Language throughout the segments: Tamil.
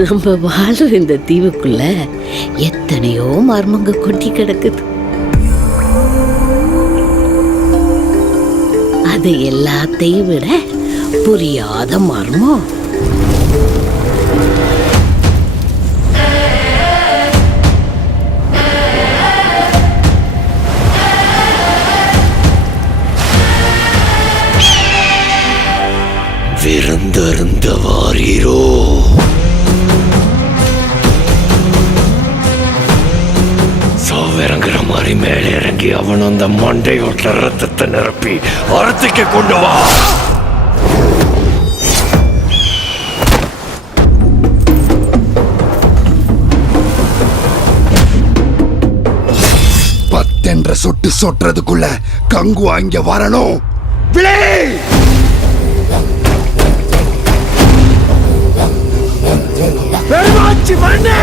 நம்ம வாழ்ற இந்த தீவுக்குள்ள எத்தனையோ மர்மங்க கொட்டி கிடக்குது. அது எல்லாத்தையும் விட புரியாத மர்மம் விருந்தருந்த வாரீரோ? சாவிறங்குற மாதிரி மேலே இறங்கி அவன் அந்த மண்டையோட்ட ரத்தத்தை நிரப்பி அறுத்துக்கு கொண்டு வா. பத்தென்ற சொட்டு சொட்டுறதுக்குள்ள கங்கு அங்க வரணும். விளை பெருமாச்சி மண்ணே!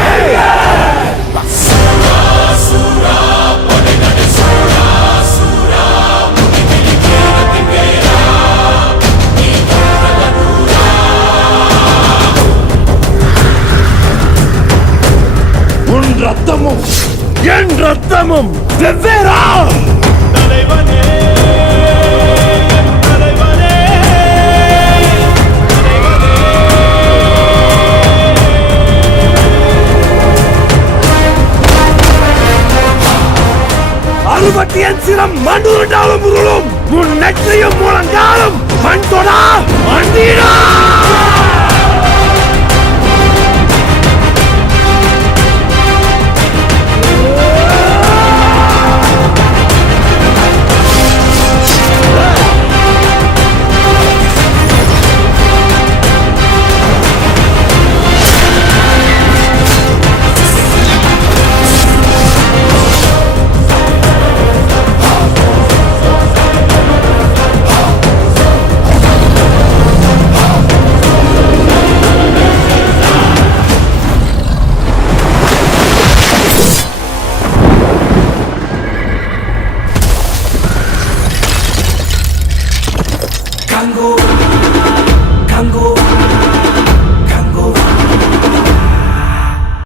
உன் ரத்தமும் என் ரத்தமும் வெவ்வேறா? தலைவனே அறுபத்தியன் சிரம் மண்ணுருண்டாலும் உருளும் உன் நெற்றியும் முழங்காலும் மண் தொடா மண்டீரா. Kango